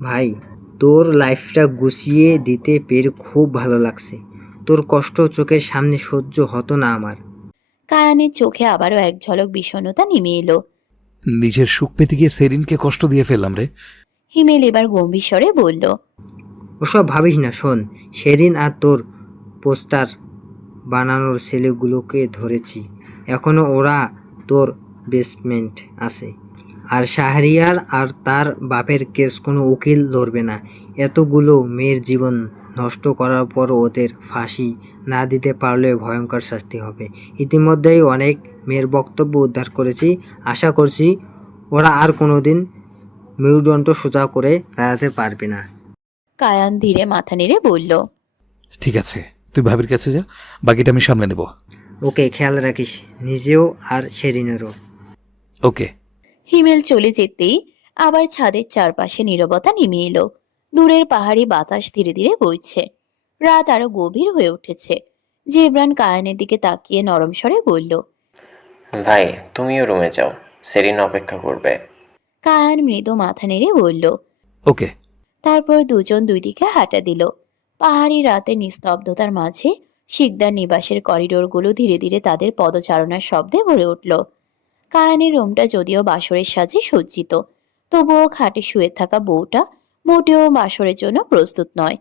ভাই, তোর লাইফটা গুছিয়ে দিতে পেরে খুব ভালো লাগছে। তোর কষ্ট চোখের সামনে সহ্য হতো না আমার। কায়ানের চোখে আবারও এক ঝলক বিষণ্ণতা নেমে এলো। নিজের সুখ পেতে গিয়ে সেরিনকে কষ্ট দিয়ে ফেললাম রে। হিমেল এবার গম্ভীর স্বরে বলল। ওসব ভাবিস না, শোন। সেদিন আর তোর পোস্টার বানানোর ছেলেগুলোকে ধরেছি। এখনো ওরা তোর বেসমেন্ট আছে। আর শাহরিয়ার আর তার বাপের কেস কোনো উকিল লড়বে না। এতগুলো মেয়ের জীবন নষ্ট করার পর ওদের ফাঁসি না দিতে পারলে ভয়ঙ্কর শাস্তি হবে। ইতিমধ্যেই অনেক মেয়ের বক্তব্য উদ্ধার করেছি। আশা করছি ওরা আর কোনোদিন মেরুদণ্ড সোজা করে দাঁড়াতে পারবে না। কায়ান ধীরে মাথা নেড়ে বলল। ঠিক আছে, তুই ভাবির কাছে যা, বাকিটা আমি সামলে নেব। ওকে, খেয়াল রাখিস, নিজেও আর সেরিনেরও। ওকে। হিমেল চলে যেতেই আবার ছাদের চারপাশে নীরবতা নেমে এলো। দূরের পাহাড়ি বাতাস ধীরে ধীরে বইছে। রাত আরো গভীর হয়ে উঠেছে। জেবরান কায়ানের দিকে তাকিয়ে নরম স্বরে বলল। ভাই, তুমিও রুমে যাও, সেরিন অপেক্ষা করবে। কায়ান মৃদু মাথা নেড়ে বলল। ওকে। তারপর দুজন দুই দিকে হাঁটা দিল। পাহাড়ি রাতে নিস্তব্ধতার মাঝে শিকদার নিবাসের করিডোরগুলো ধীরে ধীরে তাদের পদচারণার শব্দে ভরে উঠল। কায়ানের রুমটা যদিও বাসরের সাজে সজ্জিত, তবুও খাটে শুয়ে থাকা বউটা মোটেও বাসরের জন্য প্রস্তুত নয়।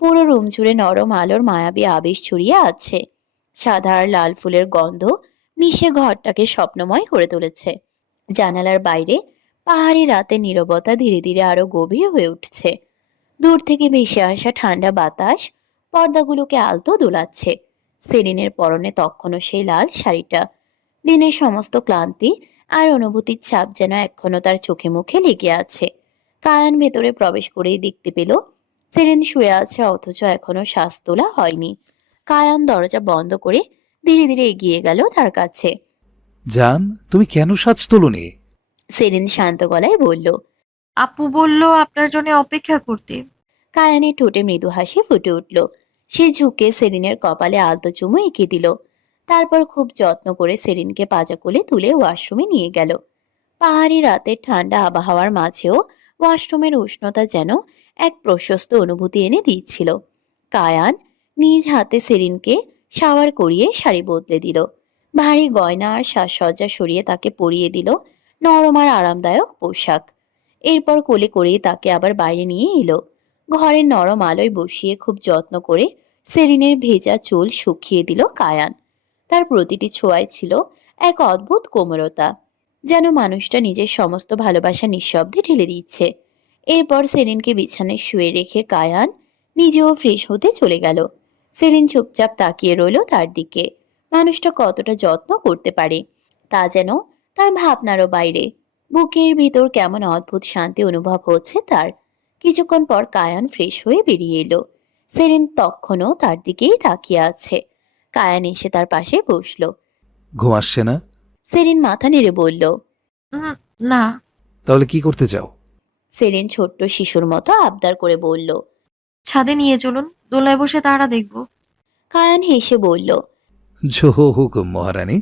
পুরো রুম জুড়ে নরম আলোর মায়াবী আবেশ ছড়িয়ে আছে। সাদা আর লাল ফুলের গন্ধ মিশে ঘরটাকে স্বপ্নময় করে তুলেছে। জানালার বাইরে পাহাড়ি রাতে নীরবতা ধীরে ধীরে আরো গভীর হয়ে উঠছে। দূর থেকে ভেসে আসা ঠান্ডা বাতাস পর্দাগুলোকে আলতো দোলাচ্ছে। সেলিনের পরনে তখনও সেই লাল শাড়িটা। দিনের সমস্ত ক্লান্তি আর অনুভূতির ছাপ যেন এখনো তার চোখে মুখে লেগে আছে। কায়ান ভেতরে প্রবেশ করেই দেখতে পেল সেলিন শুয়ে আছে, অথচ এখনো শ্বাস তোলা হয়নি। কায়ান দরজা বন্ধ করে ধীরে ধীরে এগিয়ে গেল তার কাছে। জান, তুমি কেন সাজ তোলনি? সেলিন শান্ত গলায় বলল। আপু বলল আপনার জন্য অপেক্ষা করতে। কায়ানের ঠোঁটে মৃদু হাসি ফুটে উঠল। সে ঝুঁকে সেলিনের কপালে আলতো চুমু এঁকে দিল। তারপর খুব যত্ন করে সেলিনকে পাজা কোলে তুলে ওয়াশরুমে নিয়ে গেল। পাহাড়ি রাতের ঠান্ডা আবহাওয়ার মাঝেও ওয়াশরুমের উষ্ণতা যেন এক প্রশস্ত অনুভূতি এনে দিচ্ছিল। কায়ান নিজ হাতে সেলিনকে শাওয়ার করিয়ে শাড়ি বদলে দিল। ভারী গয়না আর সাজসজ্জা সরিয়ে তাকে পরিয়ে দিল নরম আর আরামদায়ক পোশাক। এরপর কোলে করে তাকে আবার বাইরে নিয়ে এলো। ঘরের নরম আলোয় বসিয়ে খুব যত্ন করে সেলিনের ভেজা চুল শুকিয়ে দিল কায়ান। তার প্রতিটি ছোঁয়ায় ছিল এক অদ্ভুত কোমলতা, যেন মানুষটা নিজের সমস্ত ভালোবাসা নিঃশব্দে ঢেলে দিচ্ছে। এরপর সেলিনকে বিছানায় শুয়ে রেখে কায়ান নিজেও ফ্রেশ হতে চলে গেল। সেলিন চুপচাপ তাকিয়ে রইল তার দিকে। মানুষটা কতটা যত্ন করতে পারে তা যেন তার ভাবনারও বাইরে। বুকের ভিতর কেমন অদ্ভুত শান্তি অনুভব হচ্ছে তার। কিছুক্ষণ পর কায়ান ফ্রেশ হয়ে বেরিয়ে এলো। সেলিন তখনও তার দিকেই তাকিয়ে আছে। কায়ান এসে তার পাশে বসলো। ঘুম আসছে না? সেলিন মাথা নেড়ে বলল। উম, না। তাহলে কি করতে চাও? সেলিন ছোট্ট শিশুর মতো আবদার করে বলল। ছাদে নিয়ে চলুন, দোলায় বসে তারা দেখব। কায়ান হেসে বলল। জো হুকুম মহারানী।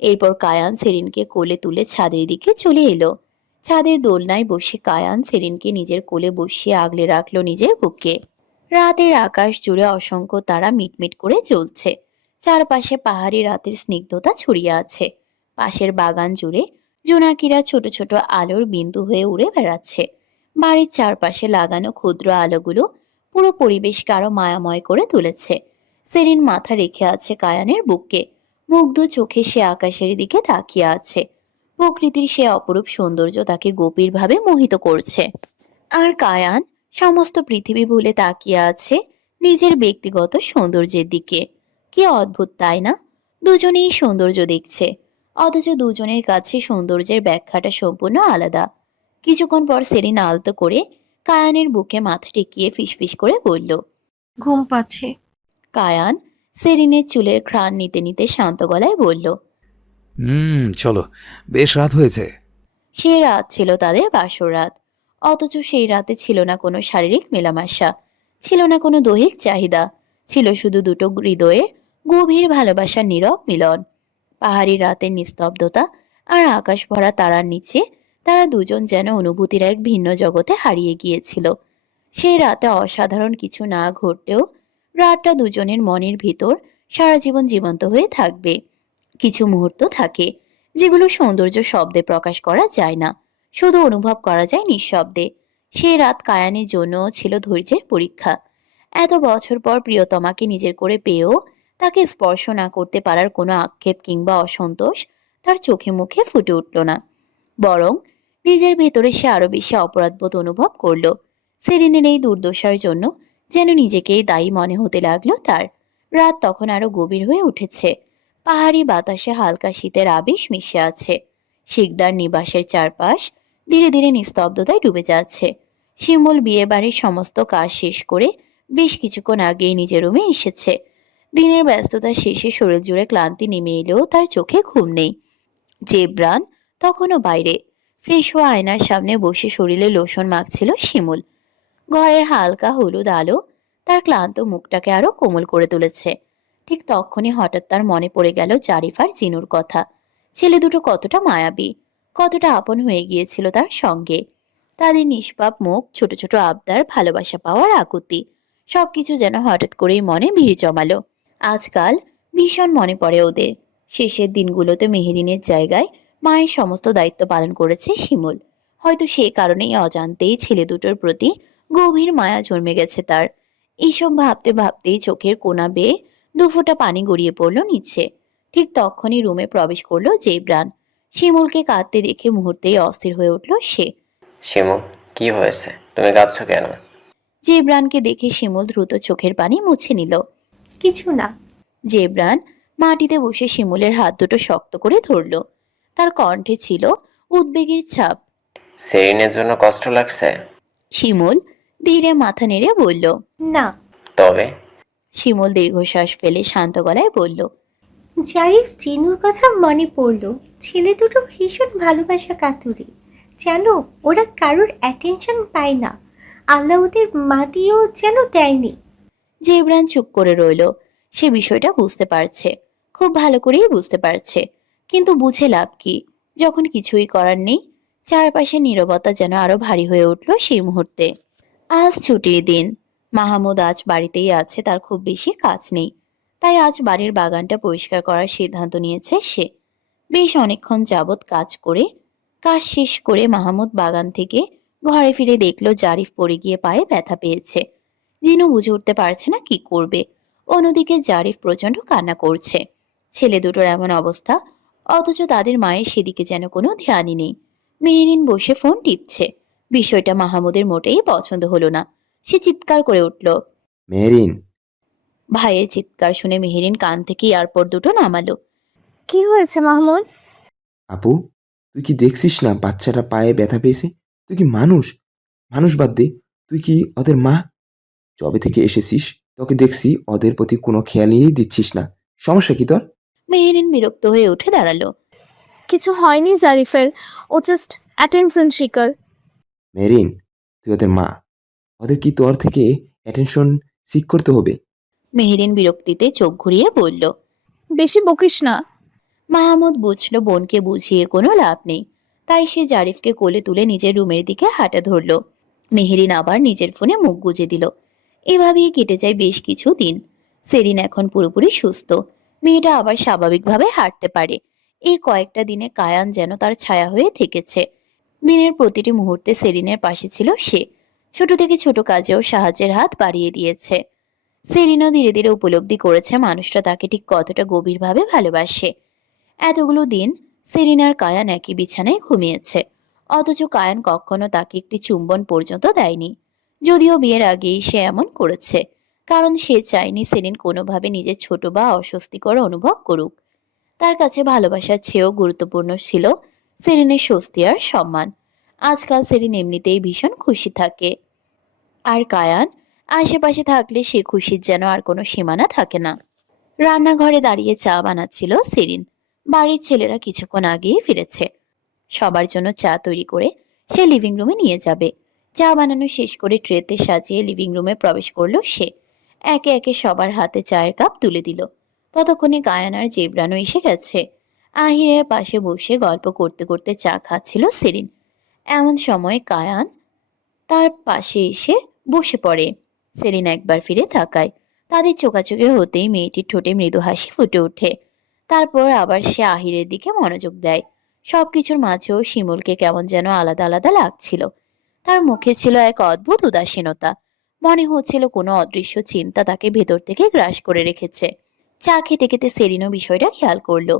এরপর কায়ান সেলিনকে কোলে তুলে ছাদের দিকে চলে এলো। ছাদের দোলনায় বসে কায়ান সেলিনকে নিজের কোলে বসিয়ে আগলে রাখলো নিজের বুকে। রাতের আকাশ জুড়ে অসংখ্য তারা মিটমিট করে জ্বলছে। চারপাশে পাহাড়ি রাতের স্নিগ্ধতা ছড়িয়ে আছে। পাশের বাগান জুড়ে জোনাকিরা ছোট ছোট আলোর বিন্দু হয়ে উড়ে বেড়াচ্ছে। বাড়ির চারপাশে লাগানো ক্ষুদ্র আলোগুলো পুরো পরিবেশকে আরো মায়াময় করে তুলেছে। সেলিন মাথা রেখে আছে কায়ানের বুকে। মুগ্ধ চোখে সে আকাশের দিকে তাকিয়ে আছে। প্রকৃতির সে অপরূপ সৌন্দর্য তাকে গভীরভাবে মোহিত করছে। আর কায়ান সমস্ত পৃথিবী ভুলে তাকিয়ে আছে নিজের ব্যক্তিগত সৌন্দর্যের দিকে। কি অদ্ভুত, তাই না? দুজনেই সৌন্দর্য দেখছে, অথচ দুজনের কাছে সৌন্দর্যের ব্যাখ্যাটা সম্পূর্ণ আলাদা। কিছুক্ষণ পর সেলিন আলতো করে কায়ানের বুকে মাথা টেকিয়ে ফিসফিস করে বলল। ঘুম পাচ্ছে। কায়ান সেলিনের চুলের ঘ্রাণ নিতে নিতে শান্ত গলায় বলল। চলো, বেশ রাত হয়েছে। সে রাত ছিল তাদের বাসর রাত, অথচ সেই রাতে ছিল না কোনো শারীরিক মেলামেশা, ছিল না কোনো দৈহিক চাহিদা, ছিল শুধু দুটো হৃদয়ের গভীর ভালোবাসার নীরব মিলন। পাহাড়ি রাতের নিস্তব্ধতা আর আকাশ ভরা তারার নিচে তারা দুজন যেন অনুভূতির এক ভিন্ন জগতে হারিয়ে গিয়েছিল। সেই রাতে অসাধারণ কিছু না ঘটলেও রাতটা দুজনের মনের ভিতর সারা জীবন জীবন্ত হয়ে থাকবে। কিছু মুহূর্ত থাকে যেগুলো সৌন্দর্য শব্দে প্রকাশ করা যায় না, শুধু অনুভব করা যায় নিঃশব্দে। সেই রাত কায়ানের জন্য ছিল ধৈর্যের পরীক্ষা। এত বছর পর প্রিয়তমাকে নিজের করে পেয়েও তাকে স্পর্শ না করতে পারার কোনো আক্ষেপ কিংবা অসন্তোষ তার চোখে মুখে ফুটে উঠল না, বরং নিজের ভেতরে সে আরো বেশি অপরাধবোধ অনুভব করলো। সেরিনের এই দুর্দশার জন্য যেন নিজেকেই দায়ী মনে হতে লাগলো তার। রাত তখন আরো গভীর হয়ে উঠেছে। পাহাড়ি বাতাসে হালকা শীতের আবেশ মিশে আছে। শিকদার নিবাসের চারপাশ ধীরে ধীরে নিস্তব্ধতায় ডুবে যাচ্ছে। শিমুল বিয়ে বাড়ির সমস্ত কাজ শেষ করে বেশ কিছুক্ষণ আগেই নিজের রুমে এসেছে। দিনের ব্যস্ততা শেষে শরীর জুড়ে ক্লান্তি নেমে এলেও তার চোখে ঘুম নেই। জেব্রান তখনও বাইরে ফ্রেশ হওয়া আয়নার সামনে বসে শরীরে লোশন মাখছিল শিমুল। ঘরের হালকা হলুদ আলো তার ক্লান্ত মুখটাকে আরো কোমল করে তুলেছে। ঠিক তখনই হঠাৎ তার মনে পড়ে গেল জারিফ আর জিনুর কথা। ছেলে দুটো কতটা মায়াবী, কতটা আপন হয়ে গিয়েছিল তার সঙ্গে। তাদের নিষ্পাপ মুখ, ছোট ছোট আবদার, ভালোবাসা পাওয়ার আকুতি, সবকিছু যেন হঠাৎ করেই মনে ভিড় জমালো। আজকাল ভীষণ মনে পড়ে ওদের। শেষের দিনগুলোতে মেহেরিনের জায়গায় মায়ের সমস্ত দায়িত্ব পালন করেছে শিমুল। হয়তো সে কারণেই অজান্তেই ছেলে দুটোর প্রতি গভীর মায়া জন্মে গেছে তার। এইসব ভাবতে ভাবতেই চোখের কোনা বেয়ে দুফোঁটা পানি গড়িয়ে পড়ল নিচে। ঠিক তখনই রুমে প্রবেশ করলো জেব্রান। শিমুলকে কাঁদতে দেখে মুহূর্তেই অস্থির হয়ে উঠল সে। শিমু, কি হয়েছে? তুমি কাঁদছো কেন? জেব্রানকে দেখে শিমুল দ্রুত চোখের পানি মুছে নিল। কিছু না। জেব্রান মাটিতে বসে শিমুলের হাত দুটো শক্ত করে ধরল। তার কণ্ঠে ছিল উদ্বেগের ছাপ। সেরিনের জন্য কষ্ট লাগছে? শিমুল ধীরে মাথা নেড়ে বলল। না। তবে শিমুল দীর্ঘশ্বাস ফেলে শান্ত গলায় বলল। জারিফ জিনুর কথা মনে পড়লো। ছেলে দুটো ভীষণ ভালোবাসা কাতুরে। জানো, ওরা কারোর অ্যাটেনশন পায় না। আল্লাহ ওদের মাটিও যেন দেয়নি। জেব্রান চুপ করে রইল। সে বিষয়টা বুঝতে পারছে, খুব ভালো করেই বুঝতে পারছে, কিন্তু বুঝে লাভ কি যখন কিছুই করার নেই। চারপাশে নীরবতা যেন আরো ভারী হয়ে উঠল সেই মুহূর্তে। আজ ছুটির দিন। মাহমুদ আজ বাড়িতেই আছে, তার খুব বেশি কাজ নেই। তাই আজ বাড়ির বাগানটা পরিষ্কার করার সিদ্ধান্ত নিয়েছে সে। বেশ অনেকক্ষণ যাবৎ কাজ শেষ করে মাহমুদ বাগান থেকে ঘরে ফিরে দেখলো জারিফ পড়ে গিয়ে পায়ে ব্যথা পেয়েছে। জিনু বুঝে উঠতে পারছে না কি করবে। অন্যদিকে জারিফ প্রচন্ড কান্না করছে। ছেলে দুটোর এমন অবস্থা, অথচ তাদের মায়ের সেদিকে যেন কোনো ধ্যানই নেই। মেহরিন বসে ফোন টিপছে। বিষয়টা মাহমুদের মোটেই পছন্দ হলো না। সে চিৎকার করে উঠল। মেহরিন, ভাইয়ের চিৎকার শুনে মেহরিন কান থেকে এয়ারপোর্ট দুটো নামালো। কি হয়েছে মাহমুদ? আপু, তুই কি দেখছিস না বাচ্চাটা পায়ে ব্যথা পেয়েছে? তুই কি মানুষ? মানুষ বাদ দে, তুই কি ওদের মা? যবে থেকে এসেছিস তোকে দেখছি ওদের প্রতি কোনো খেয়ালই দিচ্ছিস না। সমস্যা কি তোর? মেহরিন বিরক্ত হয়ে উঠে দাঁড়ালো। কিছু হয়নি জারিফের, ও জাস্ট অ্যাটেনশন সিকার। মেহরিন, তুই ওদের মা, ওদের কি তোর থেকে অ্যাটেনশন সিক করতে হবে? মেহরিন বিরক্তিতে চোখ ঘুরিয়ে বলল। বেশি বকিস না। মাহমুদ বুঝলো বোনকে বুঝিয়ে কোনো লাভ নেই, তাই সে জারিফকে কোলে তুলে নিজের রুমের দিকে হাঁটা ধরলো। মেহেরিন আবার নিজের ফোনে মুখ গুজে দিল। এভাবেই কেটে যায় বেশ কিছু দিন। সেরিন এখন পুরোপুরি সুস্থ। মেয়েটা আবার স্বাভাবিকভাবে হাঁটতে পারে। এই কয়েকটা দিনে কায়ান যেন তার ছায়া হয়ে থেকেছে। দিনের প্রতিটি মুহূর্তে সেরিনের পাশে ছিল সে। ছোট থেকে ছোট কাজেও সাহায্যের হাত বাড়িয়ে দিয়েছে। সেরিনও ধীরে ধীরে উপলব্ধি করেছে মানুষটা তাকে ঠিক কতটা গভীরভাবে ভালোবাসে। এতগুলো দিন সেরিন আর কায়ান একই বিছানায় ঘুমিয়েছে, অথচ কায়ান কখনো তাকে একটি চুম্বন পর্যন্ত দেয়নি। যদিও বিয়ের আগেই সে এমন করেছে, কারণ সে চায়নি সেরিন কোনোভাবে নিজের ছোট বা অস্বস্তিকর অনুভব করুক। তার কাছে ভালোবাসার চেয়েও গুরুত্বপূর্ণ ছিল সেরিনের স্বস্তি আর সম্মান। আজকাল সেরিন এমনিতেই ভীষণ খুশি থাকে, আর কায়ান আশেপাশে থাকলে সে খুশির যেন আর কোনো সীমানা থাকে না। রান্নাঘরে দাঁড়িয়ে চা বানাচ্ছিল সেরিন। বাড়ির ছেলেরা কিছুক্ষণ আগেই ফিরেছে। সবার জন্য চা তৈরি করে সে লিভিং রুমে নিয়ে যাবে। চা বানানো শেষ করে ট্রেতে সাজিয়ে লিভিং রুমে প্রবেশ করলো সে। একে একে সবার হাতে চায়ের কাপ তুলে দিল। ততক্ষণে গায়ান আর জেব্রানও এসে গেছে। আহিরের পাশে বসে গল্প করতে করতে চা খাচ্ছিল সেরিন। এমন সময় কায়ান তার পাশে এসে বসে পড়ে। সেলিন একবার ফিরে তাকায়। তাদের চোখাচোখি হতেই মেয়েটির ঠোঁটে মৃদু হাসি ফুটে ওঠে। তারপর আবার সে আহিরের দিকে মনোযোগ দেয়। সবকিছুর মাঝেও শিমুলকে কেমন যেন আলাদা আলাদা লাগছিল। তার মুখে ছিল এক অদ্ভুত উদাসীনতা। মনে হচ্ছিল কোনো অদৃশ্য চিন্তা তাকে ভেতর থেকে গ্রাস করে রেখেছে। চা খেতে খেতে সেলিনও বিষয়টা খেয়াল করলো।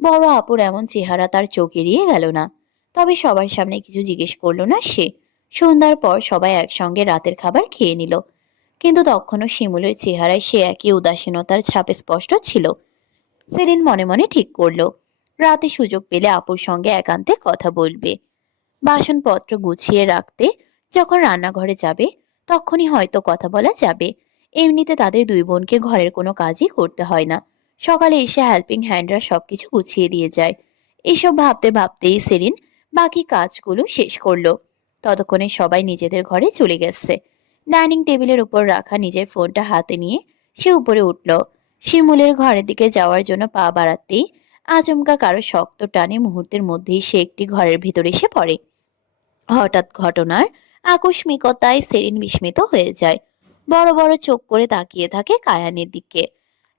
বড় আপুর এমন চেহারা তার চোখ এড়িয়ে গেল না। তবে সবার সামনে কিছু জিজ্ঞেস করলো না সে। সন্ধ্যার পর সবাই একসঙ্গে রাতের খাবার খেয়ে নিল, কিন্তু তখনও শিমুলের চেহারায় সে একই উদাসীনতার ছাপ স্পষ্ট ছিল। সেলিন মনে মনে ঠিক করলো রাতে সুযোগ পেলে আপুর সঙ্গে একান্তে কথা বলবে। বাসনপত্র গুছিয়ে রাখতে যখন রান্নাঘরে যাবে তখনই হয়তো কথা বলা যাবে। এমনিতে তাদের দুই বোনকে ঘরের কোনো কাজই করতে হয় না। সকালে এসে হেল্পিং হ্যান্ডরা সবকিছু গুছিয়ে দিয়ে যায়। এসব ভাবতে ভাবতেই সেলিন বাকি কাজগুলো শেষ করলো। ততক্ষণে সবাই নিজেদের ঘরে চলে গেছে। ডাইনিং টেবিলের উপর রাখা নিজের ফোনটা হাতে নিয়ে সে উপরে উঠল। শিমুলের ঘরের দিকে যাওয়ার জন্য পা বাড়াতেই আচমকা কারো শক্ত টানে মুহূর্তের মধ্যেই সে একটি ঘরের ভিতরে এসে পড়ে। হঠাৎ ঘটনার আকস্মিকতায় সেরিন বিস্মিত হয়ে যায়। বড় বড় চোখ করে তাকিয়ে থাকে কায়ানের দিকে।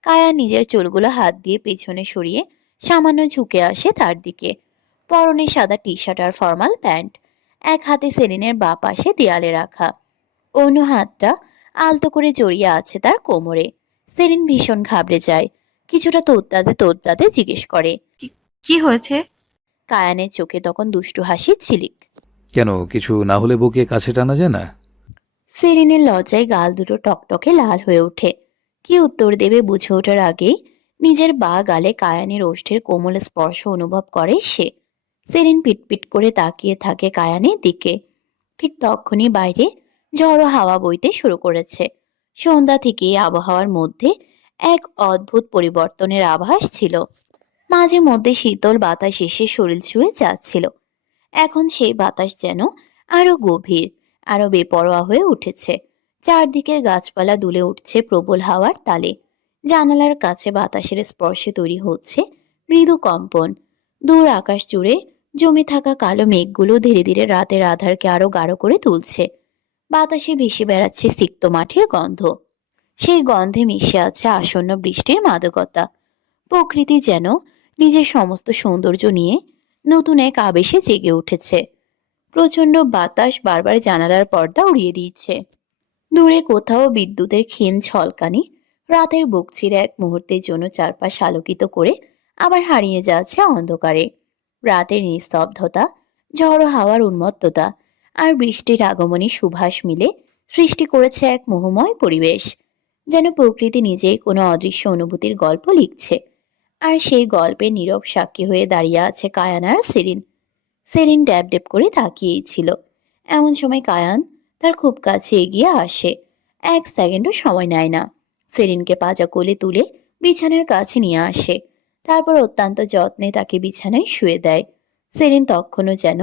কায়ান নিজের চুলগুলো হাত দিয়ে পেছনে সরিয়ে সামান্য ঝুঁকে আসে তার দিকে। পরনে সাদা টি শার্ট আর ফর্মাল প্যান্ট। এক হাতে সেলিনের বাঁ পাশে দেয়ালে রাখা, অন্য হাতটা আলতো করে জড়িয়ে আছে তার কোমরে। সেলিন ভীষণ ঘাবড়ে যায়। কিছুটা তোতলাতে তোতলাতে জিজ্ঞেস করে। কি হয়েছে? কায়ানের চোখে তখন দুষ্টু হাসির ঝিলিক। কেন, কিছু না হলে বউকে কাছে টানা যায় না? সেলিনের লজ্জায় গাল দুটো টকটকে লাল হয়ে ওঠে। কি উত্তর দেবে বুঝে ওঠার আগেই নিজের বাঁ গালে কায়ানের ওষ্ঠের কোমল স্পর্শ অনুভব করে সে। সেলিন পিটপিট করে তাকিয়ে থাকে কায়ানের দিকে। ঠিক তখনই বাইরে ঝড়ো হাওয়া বইতে শুরু করেছে। সন্ধ্যা থেকেই আবহাওয়ার মধ্যে এক অদ্ভুত পরিবর্তনের আভাস ছিল। মাঝে মধ্যে শীতল বাতাস এসে শরীর ছুঁয়ে যাচ্ছিল। এখন সেই বাতাস যেন আরো গভীর, আরো বেপরোয়া হয়ে উঠেছে। চারদিকের গাছপালা দুলে উঠছে প্রবল হাওয়ার তালে। জানালার কাছে বাতাসের স্পর্শে তৈরি হচ্ছে মৃদু কম্পন। দূর আকাশ জুড়ে জমে থাকা কালো মেঘগুলো ধীরে ধীরে রাতের আধারকে আরো গাঢ় করে তুলছে। বাতাসে ভেসে বেড়াচ্ছে সিক্ত মাটির গন্ধ। সেই গন্ধে মিশে আছে আসন্ন বৃষ্টির মাদকতা। প্রকৃতি যেন নিজের সমস্ত সৌন্দর্য নিয়ে নতুন এক আবেশে জেগে উঠেছে। প্রচণ্ড বাতাস বারবার জানালার পর্দা উড়িয়ে দিচ্ছে। দূরে কোথাও বিদ্যুতের ক্ষীণ ঝলকানি রাতের বুক চিরে এক মুহূর্তের জন্য চারপাশ আলোকিত করে আবার হারিয়ে যাচ্ছে অন্ধকারে। রাতের নিস্তব্ধতা, ঝড়ো হাওয়ার উন্মত্ততা আর বৃষ্টির আগমনী সুভাষ মিলে সৃষ্টি করেছে এক মোহময় পরিবেশ। যেন প্রকৃতি নিজেই কোনো অদৃশ্য অনুভূতির গল্প লিখছে। আর সেই গল্পের নীরব সাক্ষী হয়ে দাঁড়িয়ে আছে কায়ান আর সেরিন। সেরিন ড্যাব ড্যাব করে তাকিয়েই ছিল। এমন সময় কায়ান তার খুব কাছে এগিয়ে আসে। এক সেকেন্ডও সময় নেয় না। সেরিনকে পাজা কোলে তুলে বিছানার কাছে নিয়ে আসে। তারপর অত্যন্ত যত্নে তাকে বিছানায় শুয়ে দেয়। সেরিন তখনও যেন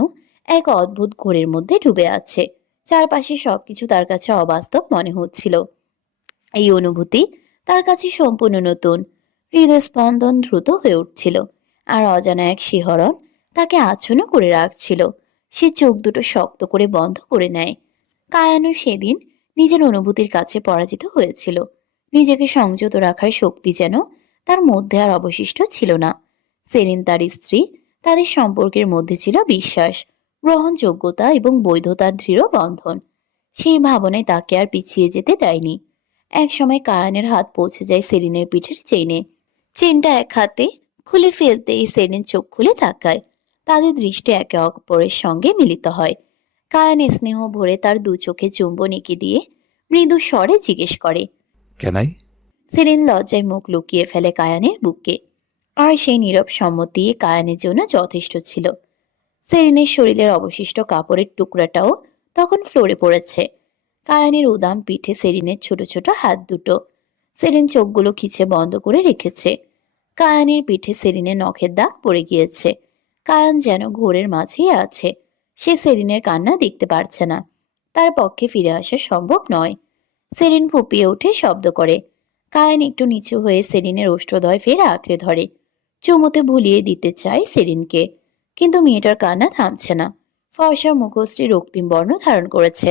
এক অদ্ভুত ঘোরের মধ্যে ডুবে আছে। চারপাশে সবকিছু তার কাছে অবাস্তব মনে হচ্ছিল। এই অনুভূতি তার কাছে সম্পূর্ণ নতুন। হৃদস্পন্দন দ্রুত হয়ে উঠছিল, আর অজানা এক শিহরণ তাকে আচ্ছন্ন করে রাখছিল। সে চোখ দুটো শক্ত করে বন্ধ করে নেয়। কায়ানও সেদিন নিজের অনুভূতির কাছে পরাজিত হয়েছিল। নিজেকে সংযত রাখার শক্তি যেন তার মধ্যে আর অবশিষ্ট ছিল না। সেরিন তার স্ত্রী, তাদের সম্পর্কের মধ্যে ছিল বিশ্বাস, গ্রহণযোগ্যতা এবং বৈধতার দৃঢ় বন্ধন। সেই ভাবনায় তাকে আর পিছিয়ে যেতে দেয়নি। এক সময় কায়ানের হাত পৌঁছে যায় সেলিনের পিঠের চেইনে। চেনটা এক হাতে খুলে ফেলতেই সেলিন চোখ খুলে তাকায়। তাদের দৃষ্টি একে অপরের সঙ্গে মিলিত হয়। কায়ান স্নেহ ভরে তার দু চোখে চুম্বন এঁকে দিয়ে মৃদু স্বরে জিজ্ঞেস করে। কেনাই? সেলিন লজ্জায় মুখ লুকিয়ে ফেলে কায়ানের বুকে। আর সেই নীরব সম্মতি কায়ানের জন্য যথেষ্ট ছিল। সেলিনের শরীরের অবশিষ্ট কাপড়ের টুকরাটাও তখন ফ্লোরে পড়েছে। কায়ানের উদাম পিঠে সেলিনের ছোট ছোট হাত দুটো। সেলিন চোখগুলো খিচে বন্ধ করে রেখেছে। কায়ানের পিঠে সেলিনের নখের দাগ পড়ে গিয়েছে। কায়ান যেন ঘোরের মাঝেই আছে। সে সেলিনের কান্না দেখতে পারছে না। তার পক্ষে ফিরে আসা সম্ভব নয়। সেলিন ফুপিয়ে উঠে শব্দ করে। কায়ান একটু নিচু হয়ে সেলিনের ওষ্ঠদ্বয় ফের আঁকড়ে ধরে। চুমুতে ভুলিয়ে দিতে চায় সেরিনকে, কিন্তু মেয়েটার কান্না থামছে না। ফর্সা মুখশ্রী রক্তিম বর্ণ ধারণ করেছে,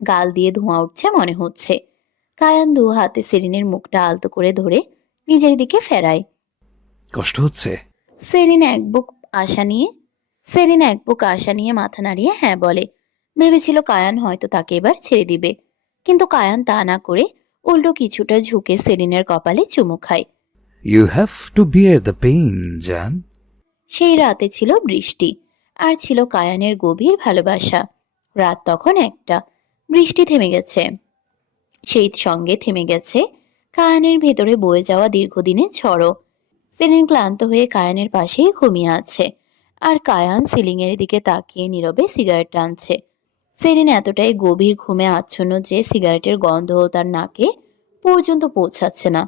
গাল দিয়ে ধোঁয়া উঠছে মনে হচ্ছে। কায়ান দু হাতে সেরিনের মুখটা আলতো করে ধরে নিজের দিকে ফেরায়। কষ্ট হচ্ছে? সেরিন এক বুক আশা নিয়ে সেরিন এক বুক আশা নিয়ে মাথা নাড়িয়ে হ্যাঁ বলে। ভেবেছিল কায়ান হয়তো তাকে এবার ছেড়ে দিবে, কিন্তু কায়ান তা না করে উল্টো কিছুটা ঝুঁকে সেরিনের কপালে চুমু খায়। You have to bear the pain, জান। সেই রাতে ছিল বৃষ্টি, আর ছিল কায়ানের গভীর ভালোবাসা। রাত তখন 1টা, বৃষ্টি থেমে গেছে, সেই সঙ্গে থেমে গেছে কায়ানের ভেতরে বয়ে যাওয়া দীর্ঘদিনের ঝড়ও। সেলিন ক্লান্ত হয়ে কায়ানের পাশেই ঘুমিয়ে আছে, আর কায়ান সিলিং এর দিকে তাকিয়ে নীরবে সিগারেট টানছে। সেলিন এতটাই গভীর ঘুমে আচ্ছন্ন যে সিগারেটের গন্ধও তার নাকে পর্যন্ত পৌঁছাচ্ছে না।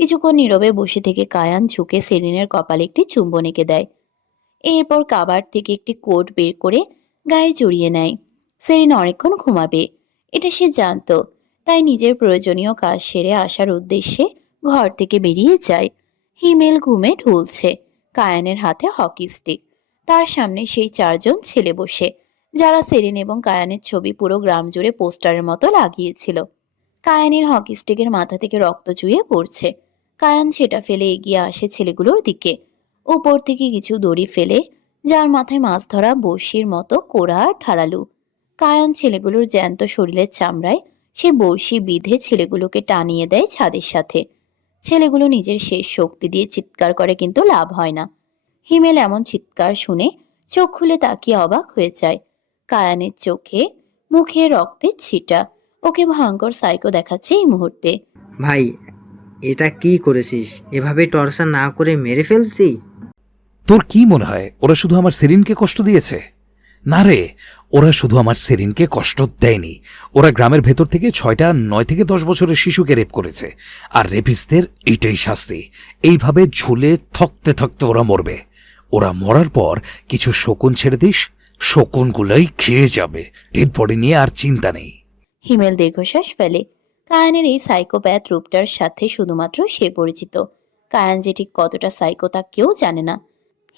কিছুক্ষণ নীরবে বসে থেকে কায়ান ঝুঁকে সেলিনের কপালে একটি চুম্বন এঁকে দেয়। এরপর কাবার থেকে একটি কোট বের করে গায়ে জড়িয়ে নেয়। সেলিন অনেকক্ষণ ঘুমাবে, এটা সে জানতো, তাই নিজের প্রয়োজনীয় কাজ সেরে আসার উদ্দেশ্যে ঘর থেকে বেরিয়ে যায়। হিমেল ঘুমে ঢুলছে, কায়ানের হাতে হকি স্টিক। তার সামনে সেই 4জন ছেলে বসে, যারা সেলিন এবং কায়ানের ছবি পুরো গ্রাম জুড়ে পোস্টারের মতো লাগিয়েছিল। কায়ানের হকি স্টিকের মাথা থেকে রক্ত চুইয়ে পড়ছে। কায়ান সেটা ফেলে এগিয়ে আসে ছেলেগুলোর দিকে, উপর থেকে কিছু দড়ি ফেলে, যার মাথায় মাছ ধরা বড়শির মতো কোড়া আর ধারালু। কায়ান ছেলেগুলোর জ্যান্ত শরীরের চামড়ায় সে বড়শি বিঁধে ছেলেগুলোকে টানিয়ে দেয় ছাদের সাথে। ছেলেগুলো নিজের শেষ শক্তি দিয়ে চিৎকার করে, কিন্তু লাভ হয় না। হিমেল এমন চিৎকার শুনে চোখ খুলে তাকিয়ে অবাক হয়ে যায়। কায়ানের চোখে মুখে রক্তের ছিটা, ওকে ভয়ঙ্কর সাইকো দেখাচ্ছে এই মুহূর্তে। ভাই, এটা কি করেছিস? এভাবে টর্চার না করে মেরে ফেলতি? তোর কি মনে হয় ওরা শুধু আমার সেরিনকে কষ্ট দিয়েছে? না রে, ওরা শুধু আমার সেরিনকে কষ্ট দেয়নি, ওরা গ্রামের ভেতর থেকে 6টা 9 থেকে 10 বছরের শিশুকে রেপ করেছে। আর রেপিস্টদের এইটাই শাস্তি, এইভাবে ঝুলে থকতে থকতে ওরা মরবে। ওরা মরার পর কিছু শকুন ছেড়ে দিস, শকুনগুলাই খেয়ে যাবে, ডেড বডি নিয়ে আর চিন্তা নেই। হিমেল দীর্ঘশ্বাস ফেলে। কায়ানের এই সাইকোপ্যাথ রূপটার সাথে শুধুমাত্র সে পরিচিত। কায়ান যে ঠিক কতটা সাইকো তা কেউ জানে না।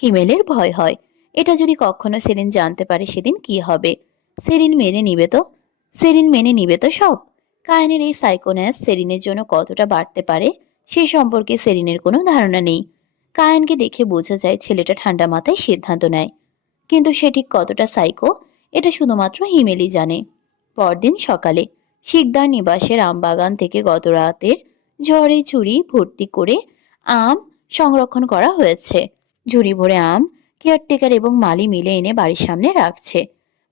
হিমেলের ভয় হয়, এটা যদি কখনো সেরিন জানতে পারে সেদিন কি হবে। সেরিন মেনে নিবে তো সব। কায়ানের এই সাইকোন্যাস সেরিনের জন্য কতটা বাড়তে পারে সে সম্পর্কে সেরিনের কোনো ধারণা নেই। কায়ানকে দেখে বোঝা যায় ছেলেটা ঠান্ডা মাথায় সিদ্ধান্ত নেয়, কিন্তু সে ঠিক কতটা সাইকো এটা শুধুমাত্র হিমেলই জানে। পরদিন সকালে শিকদার নিবাসের আম বাগান থেকে গত রাতের ঝড়ে ঝুড়ি ভর্তি করে আম সংরক্ষণ করা হয়েছে। ঝুড়ি ভরে আম কেয়ারটেকার এবং মালি মিলে এনে বাড়ির সামনে রাখছে।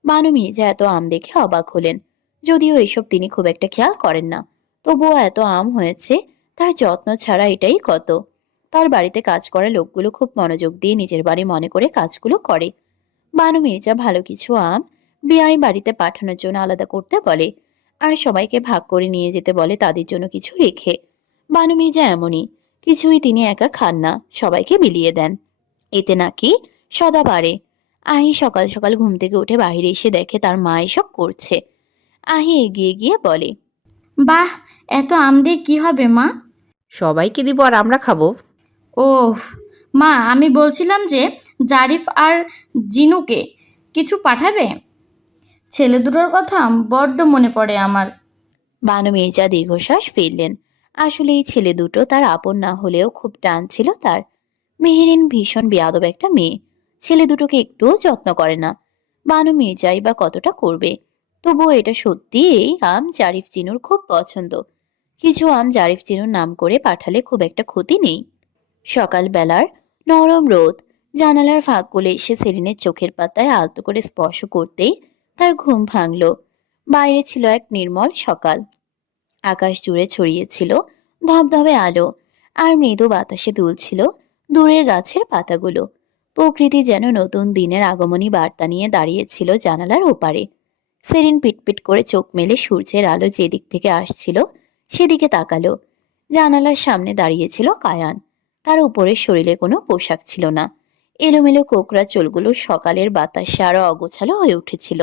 বানু মির্জা এত আম দেখে অবাক হলেন, যদিও এইসব তিনি খুব একটা খেয়াল করেন না। তবুও এত আম হয়েছে, তার যত্ন ছাড়া এটাই কত। তার বাড়িতে কাজ করা লোকগুলো খুব মনোযোগ দিয়ে নিজের বাড়ি মনে করে কাজগুলো করে। বানু মির্জা ভালো কিছু আম বেআই বাড়িতে পাঠানোর জন্য আলাদা করতে বলে, আর সবাইকে ভাগ করে নিয়ে যেতে বলে তাদের জন্য কিছু রেখে। বানু মির্জা এমনই, কিছুই তিনি একা খান না, সবাইকে বিলিয়ে দেন। এতে নাকি সদা বাড়ে। আহি সকাল সকাল ঘুম থেকে উঠে বাইরে এসে দেখে তার মা এসব করছে। আহি এগিয়ে গিয়ে বলে, বাহ, এত আম দিয়ে কি হবে মা? সবাইকে দিব আর আমরা খাবো। ওহ মা, আমি বলছিলাম যে জারিফ আর জিনুকে কিছু পাঠাবে, ছেলে দুটোর কথা বড্ড মনে পড়ে আমার। বানু মির্জা দীর্ঘশ্বাস ফেললেন। আসলে এই ছেলে দুটো তার আপন না হলেও খুব টান ছিল তার। মেহেরিন ভীষণ বেয়াদব একটা মেয়ে, ছেলে দুটোকে একটুও যত্ন করে না। বানু মির্জাই বা কতটা করবে। তবুও এটা সত্যি এই আম জারিফ চিনুর খুব পছন্দ। কিছু আম জারিফ চিনুর নাম করে পাঠালে খুব একটা ক্ষতি নেই। সকালবেলার নরম রোদ জানালার ফাঁক গলে এসে সেলিনের চোখের পাতায় আলতো করে স্পর্শ করতেই তার ঘুম ভাঙল। বাইরে ছিল এক নির্মল সকাল, আকাশ জুড়ে ছড়িয়েছিল ধবধবে আলো, আর মৃদু বাতাসে দুলছিল দূরের গাছের পাতাগুলো। প্রকৃতি যেন নতুন দিনের আগমনী বার্তা নিয়ে দাঁড়িয়েছিল জানালার ওপারে। সেরিন পিটপিট করে চোখ মেলে সূর্যের আলো যেদিক থেকে আসছিল সেদিকে তাকালো। জানালার সামনে দাঁড়িয়েছিল কায়ান। তার উপরের শরীরে কোনো পোশাক ছিল না, এলোমেলো কোকড়া চুলগুলো সকালের বাতাসে আরো অগোছালো হয়ে উঠেছিল।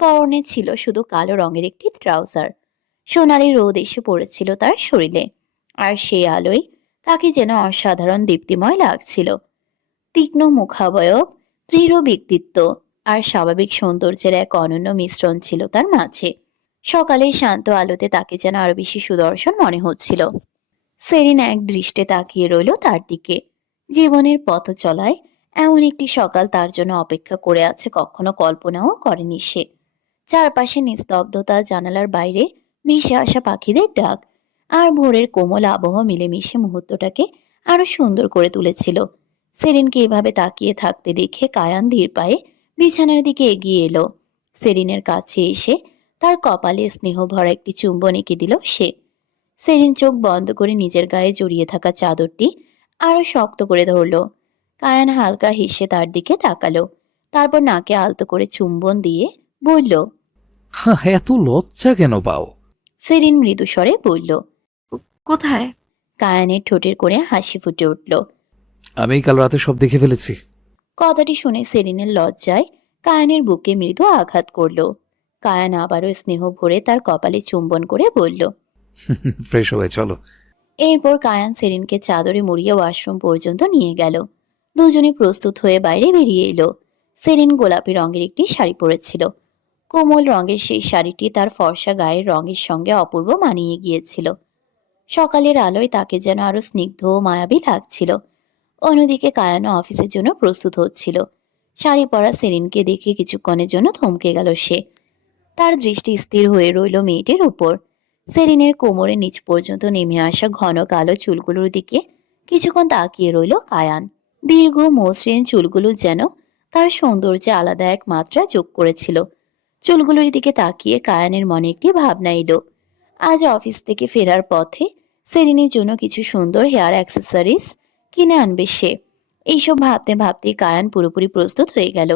পরনে ছিল শুধু কালো রঙের একটি ট্রাউজার। সোনালি রোদ এসে পড়েছিল তার শরীরে, আর সেই আলোয় তাকে যেন অসাধারণ দীপ্তিময় লাগছিল। তীক্ষ্ণ মুখাবয়ব, দৃঢ় ব্যক্তিত্ব আর স্বাভাবিক সৌন্দর্যের এক অনন্য মিশ্রণ ছিল তার মাঝে। সকালের শান্ত আলোতে তাকে যেন আরো বেশি সুদর্শন মনে হচ্ছিল। সেরিন এক দৃষ্টে তাকিয়ে রইল তার দিকে। জীবনের পথ চলায় এমন একটি সকাল তার জন্য অপেক্ষা করে আছে কখনো কল্পনাও করেনি সে। চারপাশে নিস্তব্ধতা, জানালার বাইরে ভেসে আসা পাখিদের ডাক আর ভোরের কোমল আবহাওয়া মিলেমিশে মুহূর্তটাকে আরো সুন্দর করে তুলেছিল। সেরিনকে এভাবে তাকিয়ে থাকতে দেখে কায়ান ধীর পায়ে বিছানার দিকে এগিয়ে এলো। সেরিনের কাছে এসে তার কপালে স্নেহ ভরা একটি চুম্বন এঁকে দিল সে। সেরিন চোখ বন্ধ করে নিজের গায়ে জড়িয়ে থাকা চাদরটি আরো শক্ত করে ধরল। কায়ান হালকা হেসে তার দিকে তাকালো, তারপর নাকে আলতো করে চুম্বন দিয়ে বলল, এত লজ্জা কেন পাও? সেরিন মৃদু স্বরে বলল। কোথায়? কায়ানের ঠোঁটের কোণে হাসি ফুটে উঠল। আমি কাল রাতে সব দেখে ফেলেছি। কথাটি শুনে সেরিনের লজ্জায় কায়ানের বুকে মৃদু আঘাত করল। কায়ান আবারও স্নেহ ভরে তার কপালে চুম্বন করে বলল। ফ্রেশ হয়ে চলো। এরপর কায়ান সেরিনকে চাদরে মুড়িয়ে ওয়াশরুম পর্যন্ত নিয়ে গেল। দুজনে প্রস্তুত হয়ে বাইরে বেরিয়ে এলো। সেরিন গোলাপি রঙের একটি শাড়ি পরেছিল। কোমল রঙের সেই শাড়িটি তার ফর্সা গায়ের রঙের সঙ্গে অপূর্ব মানিয়ে গিয়েছিল। সকালের আলোয় তাকে যেন আরো স্নিগ্ধ ও মায়াবী লাগছিল। অন্যদিকে কায়ানো অফিসের জন্য প্রস্তুত হচ্ছিল। শাড়ি পরা সেরিনকে দেখে কিছুক্ষণের জন্য থমকে গেল সে। তার দৃষ্টি স্থির হয়ে রইল মেয়েটির উপর। সেরিনের কোমরের নিচ পর্যন্ত নেমে আসা ঘন কালো চুলগুলোর দিকে কিছুক্ষণ তাকিয়ে রইল কায়ান। দীর্ঘ মসৃণ চুলগুলো যেন তার সৌন্দর্যে আলাদা এক মাত্রা যোগ করেছিল। চুলগুলোর দিকে তাকিয়ে কায়ানের মনে একটি ভাবনা এলো। আজ অফিস থেকে ফেরার পথে সেরিনের জন্য কিছু সুন্দর হেয়ার অ্যাক্সেসরিজ কিনে আনবে সে। এইসব ভাবতে ভাবতেই কায়ান পুরোপুরি প্রস্তুত হয়ে গেল।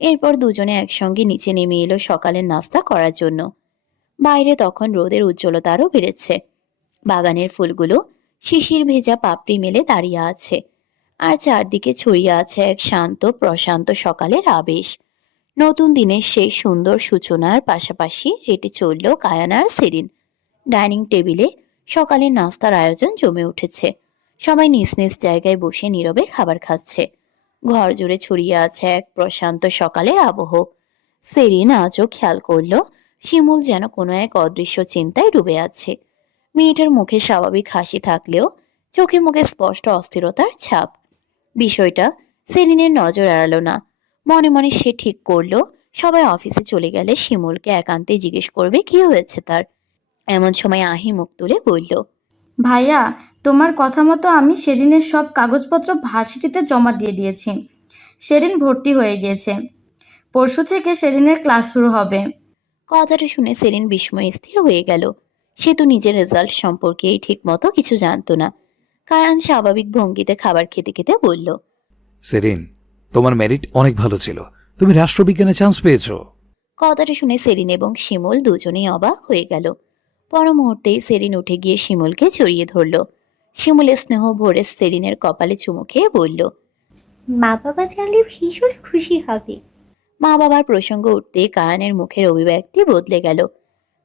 এরপর দুজনে একসঙ্গে নিচে নেমে এলো সকালের নাস্তা করার জন্য। বাইরে তখন রোদের উজ্জ্বলতা আরও বেড়েছে। বাগানের ফুলগুলো শিশির ভেজা পাপড়ি মেলে দাঁড়িয়ে আছে, আর চারদিকে ছড়িয়ে আছে এক শান্ত প্রশান্ত সকালের আবেশ। নতুন দিনের সেই সুন্দর সূচনার পাশাপাশি হেঁটে চলল কায়ান আর সেরিন। ডাইনিং টেবিলে সকালের নাস্তার আয়োজন জমে উঠেছে। সবাই নিজ নিজ জায়গায় বসে নীরবে খাবার খাচ্ছে। ঘর জুড়ে ছড়িয়ে আছে এক প্রশান্ত সকালের আবহ। সেরিন আজও খেয়াল করল শিমুল যেন কোনো এক অদৃশ্য চিন্তায় ডুবে আছে। মেয়েটার মুখে স্বাভাবিক হাসি থাকলেও চোখে মুখে স্পষ্ট অস্থিরতার ছাপ। বিষয়টা সেলিনের নজর এড়ালো না। মনে মনে সে ঠিক করলো সবাই অফিসে চলে গেলে শিমুলকে একান্তে জিজ্ঞেস করবে কি হয়েছে তার। এমন সময় আহি মুখ তুলে বলল, ভাইয়া, তোমার কথা মতো আমি শেরিনের সব কাগজপত্র ভার্সিটিতে জমা দিয়ে দিয়েছি। শেরিন ভর্তি হয়ে গিয়েছে। পরশু থেকে শেরিনের ক্লাস শুরু হবে। কথাটা শুনে সেলিন বিস্ময়ে স্থির হয়ে গেল। সে তো নিজের রেজাল্ট সম্পর্কে ঠিক মতো কিছু জানতো না। কায়ান স্বাভাবিক ভঙ্গিতে খাবার খেতে খেতে বলল, সেরিন, তোমার মেরিট অনেক ভালো ছিল। তুমি রাষ্ট্রবিজ্ঞানে চান্স পেয়েছো। কথাটা শুনে সেলিন এবং শিমুল দুজনেই অবাক হয়ে গেল। পর মুহূর্তেই সেরিন উঠে গিয়ে শিমুলকে জড়িয়ে ধরল। শিমুলের স্নেহ ভরে সেরিনের কপালে চুমু খেয়ে বলল, মা বাবা জানলে ভীষণ খুশি হবে। মা বাবার প্রসঙ্গ উঠতে কায়ানের মুখের অভিব্যক্তি বদলে গেল।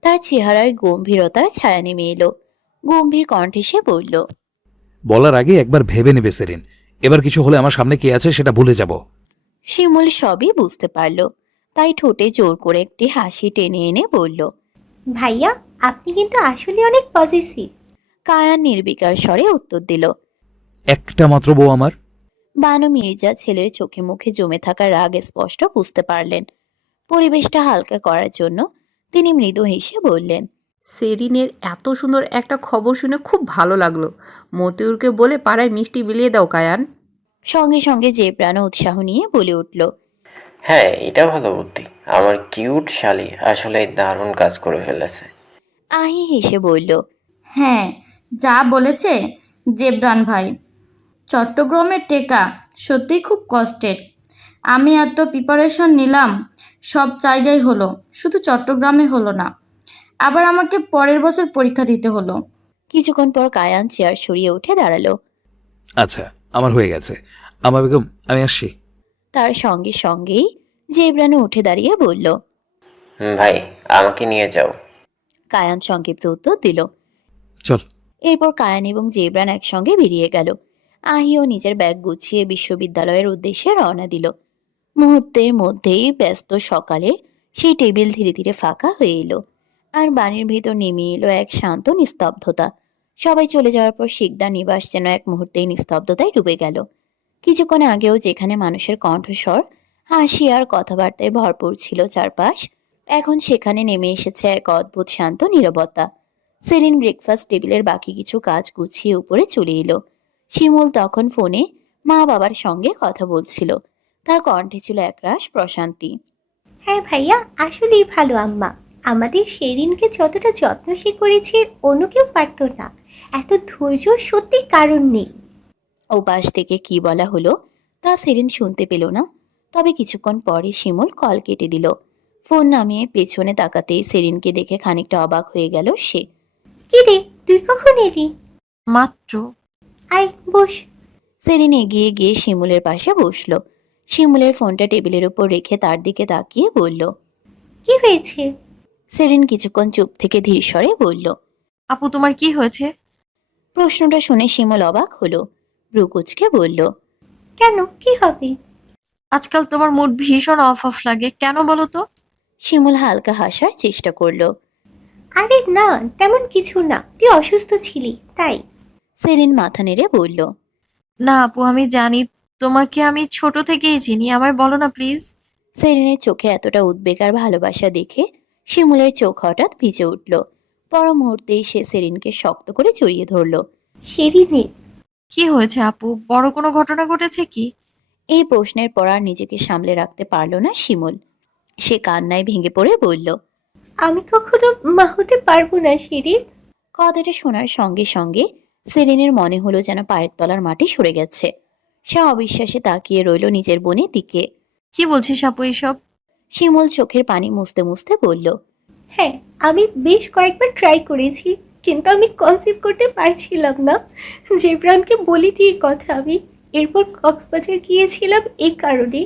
তার চেহারায় গম্ভীরতার ছায়া নেমে এলো। গম্ভীর কণ্ঠে সে বলল, বলার আগে একবার ভেবে নেবে সেরিন। এবার কিছু হলে আমার সামনে কে আছে সেটা ভুলে যাব। শিমুল সবই বুঝতে পারল, তাই ঠোঁটে জোর করে একটি হাসি টেনে এনে বলল, ভাইয়া, আপনি কিন্তু আসলে অনেক পজিটিভ। কায়ান নির্বিকার স্বরে উত্তর দিল। একটা মাত্র বউ আমার। বানু মির্জা ছেলের চোখে মুখে জমে থাকা রাগ স্পষ্ট বুঝতে পারলেন। পরিবেশটা হালকা করার জন্য তিনি মৃদু হেসে বললেন, সেরিনের এত সুন্দর একটা খবর শুনে খুব ভালো লাগলো। মতিউরকে বলে পাড়ায় মিষ্টি বিলিয়ে দাও কায়ান। সঙ্গে সঙ্গে যে প্রাণ উৎসাহ নিয়ে বলে উঠল, হ্যাঁ, এটা ভালো বুদ্ধি। আমার কিউট শালি আসলে দারুণ কাজ করে ফেলেছে। আহি হেসে বলল, হ্যাঁ, যা বলেছে জেবরান ভাই। চট্টগ্রামের টেকা সত্যিই খুব কষ্টের। আমি এত প্রিপারেশন নিলাম, সব জায়গায় হলো, শুধু চট্টগ্রামে হলো না। আবার আমাকে পরের বছর পরীক্ষা দিতে হলো। কিছুক্ষণ পর কায়ান চেয়ার সরিয়ে উঠে দাঁড়ালো। আচ্ছা, আমার হয়ে গেছে। আমার বেগম, আমি আসছি। তার সঙ্গে সঙ্গেই জেবরানও উঠে দাঁড়িয়ে বলল, ভাই, আমাকে নিয়ে যাও। কায়ান সংক্ষিপ্ত উত্তর দিল। চল, এরপর কায়ান এবং জেবরান একসঙ্গে বেরিয়ে গেল। আহিও নিজের ব্যাগ গুছিয়ে বিশ্ববিদ্যালয়ের উদ্দেশ্যে রওনা দিল। মুহূর্তের মধ্যেই ব্যস্ত সকালে সেই টেবিল ধীরে ধীরে ফাঁকা হয়ে এলো, আর বাড়ির ভেতর নেমে এলো এক শান্ত নিস্তব্ধতা। সবাই চলে যাওয়ার পর শিকদার নিবাস যেন এক মুহূর্তেই নিস্তব্ধতায় ডুবে গেল। কিছুক্ষণ আগেও যেখানে মানুষের কণ্ঠস্বর, হাসি আর কথাবার্তায় ভরপুর ছিল চারপাশ, এখন সেখানে নেমে এসেছে এক অদ্ভুত শান্ত নীরবতা। সেলিন ব্রেকফাস্ট টেবিলের বাকি কিছু কাজ গুছিয়ে উপরে চলে এলো। শিমুল তখন ফোনে মা বাবার সঙ্গে কথা বলছিল। তার কণ্ঠে ছিল একরাশ প্রশান্তি। হ্যাঁ ভাইয়া, আসলেই ভালো আম্মা। আমাদের শেরিনকে যতটা যত্ন সে করেছে অন্য কেউ পারত না। এত ধৈর্য সত্যি কারণ নেই। ওপাশ থেকে কি বলা হলো তা সেলিন শুনতে পেল না। তবে কিছুক্ষণ পরে শিমুল কল কেটে দিল। ফোন নামিয়ে পেছনে তাকাতেই সেলিনকে দেখে খানিকটা অবাক হয়ে গেল সে। কি রে, তুই কখন এলি? মাত্র। আয় বস। সেলিন এগিয়ে গিয়ে শিমুলের পাশে বসলো। শিমুলের ফোনটা টেবিলের উপর রেখে তার দিকে তাকিয়ে বলল। কি হয়েছে? সেলিন কিছুক্ষণ চুপ থেকে ধীর স্বরে বলল। আপু তোমার কি হয়েছে? প্রশ্নটা শুনে শিমুল অবাক হলো। ব্রুকুচকে বলল। কেন, কি হবে? আজকাল তোমার মুড ভীষণ অফ অফ লাগে, কেন বলো তো? শিমুল হালকা হাসার চেষ্টা করলো। আরে না, তেমন কিছু না, তুই অসুস্থ ছিলি তাই। সেলিন মাথা নেড়ে বলল। না আপু, আমি জানি, তোমাকে আমি ছোট থেকেই চিনি, আমায় বলো না প্লিজ। সেলিনের চোখে এতটা উদ্বেগ আর ভালোবাসা দেখে শিমুলের চোখ হঠাৎ ভিজে উঠল। পর মুহূর্তেই সে সেলিনকে শক্ত করে জড়িয়ে ধরল। শেরিনের কি হয়েছে আপু, বড় কোনো ঘটনা ঘটেছে কি? এই প্রশ্নের পর আর নিজেকে সামলে রাখতে পারল না শিমুল। সে কান্নায় ভেঙে পড়ে বলল। আমি কখনো মা হতে পারবো না শেরিন। কথাটা শোনার সঙ্গে সঙ্গে সেলিনের মনে হলো যেন পায়ের তলার মাটি সরে গেছে। সে অবিশ্বাসে তাকিয়ে রইল নিজের বোনের দিকে। কি বলছিস আপু এসব? শিমুল চোখের পানি মুছতে মুছতে বলল। হ্যাঁ, আমি বেশ কয়েকবার ট্রাই করেছি, কিন্তু আমি কনসিভ করতে পারছিলাম না। জেবরানকে বলি দিয়ে কথা আমি। এরপর কক্সবাজার গিয়েছিলাম এই কারণে।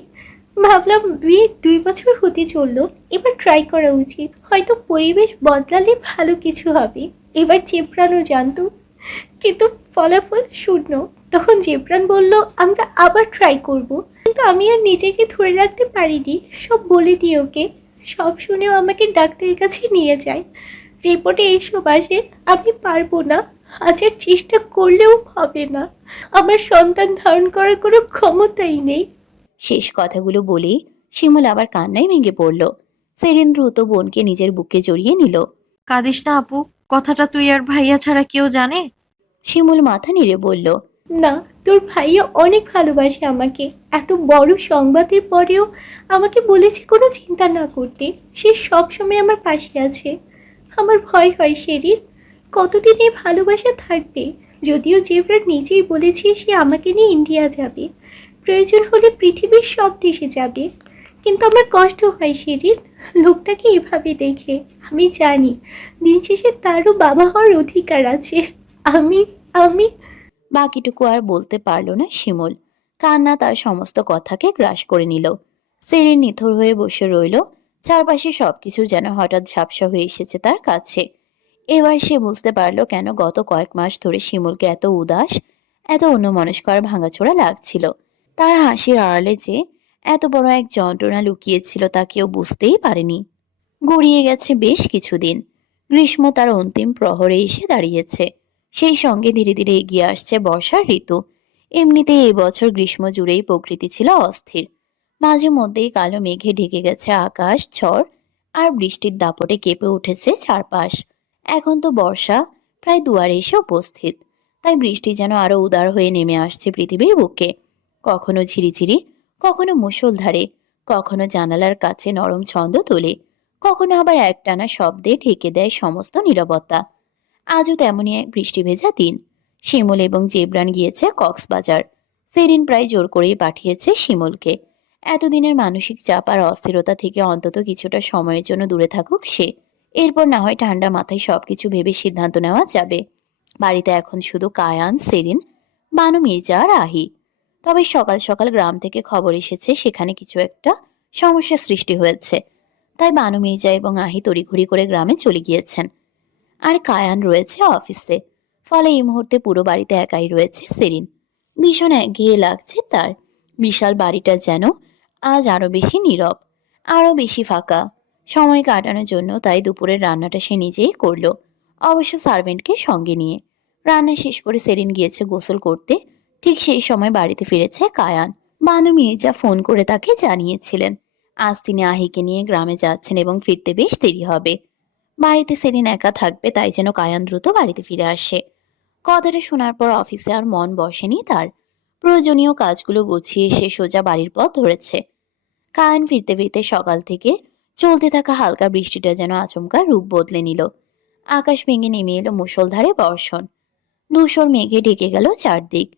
ভাবলাম বিয়ের 2 বছর হতে চললো, এবার ট্রাই করা উচিত, হয়তো পরিবেশ বদলালে ভালো কিছু হবে। এবার জেবরানও জানতো, কিন্তু ফলাফল শূন্য। তখন জেবরান বলল আমরা আবার ট্রাই করব, কিন্তু আমি আর নিজেকে ধরে রাখতে পারিনি, সব বলে দিই ওকে। সব শুনেও আমাকে ডাক্তারের কাছে নিয়ে যায়। রিপোর্টে এইসব আসে, আমি পারবো না, হাজার চেষ্টা করলেও হবে না। আমার সন্তান ধারণ করার কোনো ক্ষমতাই নেই। শেষ কথাগুলো বলেই শিমুল আবার কান্নায় ভেঙে পড়ল। সেলিন দ্রুত বোনকে নিজের বুকে জড়িয়ে নিল। কাঁদিস না আপু, কথাটা তুই আর ভাইয়া ছাড়া কেউ জানে? শিমুল মাথা নেড়ে বলল। না, তোর ভাইয়া অনেক ভালোবাসে আমাকে। এত বড় সংবাদের পরেও আমাকে বলেছে কোনো চিন্তা না করতে। সে সবসময় আমার পাশে আছে। আমার ভয় হয় শেরিন, কতদিন এই ভালোবাসা থাকবে। যদিও জেবরান নিজেই বলেছে সে আমাকে নিয়ে ইন্ডিয়া যাবে, প্রয়োজন হলে পৃথিবীর সব দেশে যাবে। কিন্তু আমার কষ্ট হয় শেরিন, লোকটাকে এভাবে দেখে। আমি জানি দিন শেষে তারও বাবা হওয়ার অধিকার আছে। আমি আমি বাকিটুকু আর বলতে পারল না শিমুল। কান্না তার সমস্ত কথাকে গ্রাস করে নিল। সেলিন নিথর হয়ে বসে রইল। চারপাশে সবকিছু যেন হঠাৎ ঝাপসা হয়ে এসেছে তার কাছে। এবার সে বুঝতে পারল কেন গত কয়েক মাস ধরে শিমুলকে এত উদাস, এত অন্যমনস্ক আর ভাঙাচোরা লাগছিল। তার হাসির আড়ালে যে এত বড় এক যন্ত্রণা লুকিয়েছিল তা কেউ বুঝতেই পারেনি। গড়িয়ে গেছে বেশ কিছুদিন। গ্রীষ্ম তার অন্তিম প্রহরে এসে দাঁড়িয়েছে। সেই সঙ্গে ধীরে ধীরে এগিয়ে আসছে বর্ষার ঋতু। এমনিতেই এই বছর গ্রীষ্ম জুড়েই প্রকৃতি ছিল অস্থির। মাঝে মধ্যেই কালো মেঘে ঢেকে গেছে আকাশ, ঝড় আর বৃষ্টির দাপটে কেঁপে উঠেছে চারপাশ। এখন তো বর্ষা প্রায় দুয়ারে এসে উপস্থিত। তাই বৃষ্টি যেন আরো উদার হয়ে নেমে আসছে পৃথিবীর বুকে। কখনো ঝিরিঝিরি, কখনো মুষলধারে, কখনো জানালার কাছে নরম ছন্দ তোলে, কখনো আবার একটানা শব্দে ঢেকে দেয় সমস্ত নীরবতা। আজও তেমনই এক বৃষ্টি ভেজা দিন। শিমুল এবং জেবরান গিয়েছে কক্সবাজার। সেরিন প্রায় জোর করেই পাঠিয়েছে শিমুলকে। এতদিনের মানসিক চাপ আর অস্থিরতা থেকে অন্তত কিছুটা সময়ের জন্য দূরে থাকুক সে। এরপর না হয় ঠান্ডা মাথায় সবকিছু ভেবে সিদ্ধান্ত নেওয়া যাবে। বাড়িতে এখন শুধু কায়ান, সেরিন, বানু মির্জা আর আহি। তবে সকাল সকাল গ্রাম থেকে খবর এসেছে সেখানে কিছু একটা সমস্যা সৃষ্টি হয়েছে। তাই বানু মির্জা এবং আহি তড়িঘড়ি করে গ্রামে চলে গিয়েছেন। আর কায়ান রয়েছে অফিসে। ফলে এই মুহূর্তে পুরো বাড়িতে একাই রয়েছে সেরিন। ভীষণ একঘেয়ে লাগছে তার। বিশাল বাড়িটা যেন আজ আরো বেশি নীরব, আরো বেশি ফাঁকা। সময় কাটানোর জন্য তাই দুপুরের রান্নাটা সে নিজেই করলো, অবশ্য সার্ভেন্টকে সঙ্গে নিয়ে। রান্না শেষ করে সেরিন গিয়েছে গোসল করতে। ঠিক সেই সময় বাড়িতে ফিরেছে কায়ান। বানু মির্জা ফোন করে তাকে জানিয়েছিলেন আজ তিনি আহিকে নিয়ে গ্রামে যাচ্ছেন এবং ফিরতে বেশ দেরি হবে। বাড়িতে সেদিন একা থাকবে, তাই যেন কায়ান দ্রুত বাড়িতে ফিরে আসে। কথাটা শোনার পর অফিসে আর মন বসেনি তার। প্রয়োজনীয় কাজগুলো গুছিয়ে সে সোজা বাড়ির পথ ধরেছে। কায়ান ফিরতে ফিরতে সকাল থেকে চলতে থাকা হালকা বৃষ্টিটা যেন আচমকা রূপ বদলে নিল। আকাশ ভেঙে নেমে এলো মুষলধারে বর্ষণ। ধূসর মেঘে ঢেকে গেল চারদিক।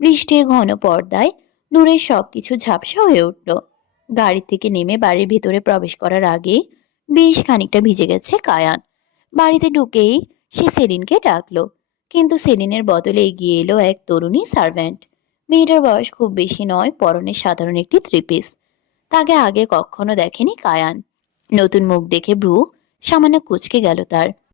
বৃষ্টির ঘন পর্দায় দূরের সবকিছু ঝাপসা হয়ে উঠল। গাড়ি থেকে নেমে বাড়ির ভিতরে প্রবেশ করার আগে বেশ খানিকটা ভিজে গেছে কায়ান। বাড়িতে ঢুকেই সে সেলিনকে ডাকলো, কিন্তু সেলিনের বদলে এগিয়ে এলো এক তরুণী সার্ভেন্ট। মেয়েটার বয়স খুব বেশি নয়, পরনে সাধারণ একটি থ্রি-পিস। তাকে আগে কখনো দেখেনি কায়ান। নতুন মুখ দেখে ভ্রু সামান্য কুঁচকে গেল তার।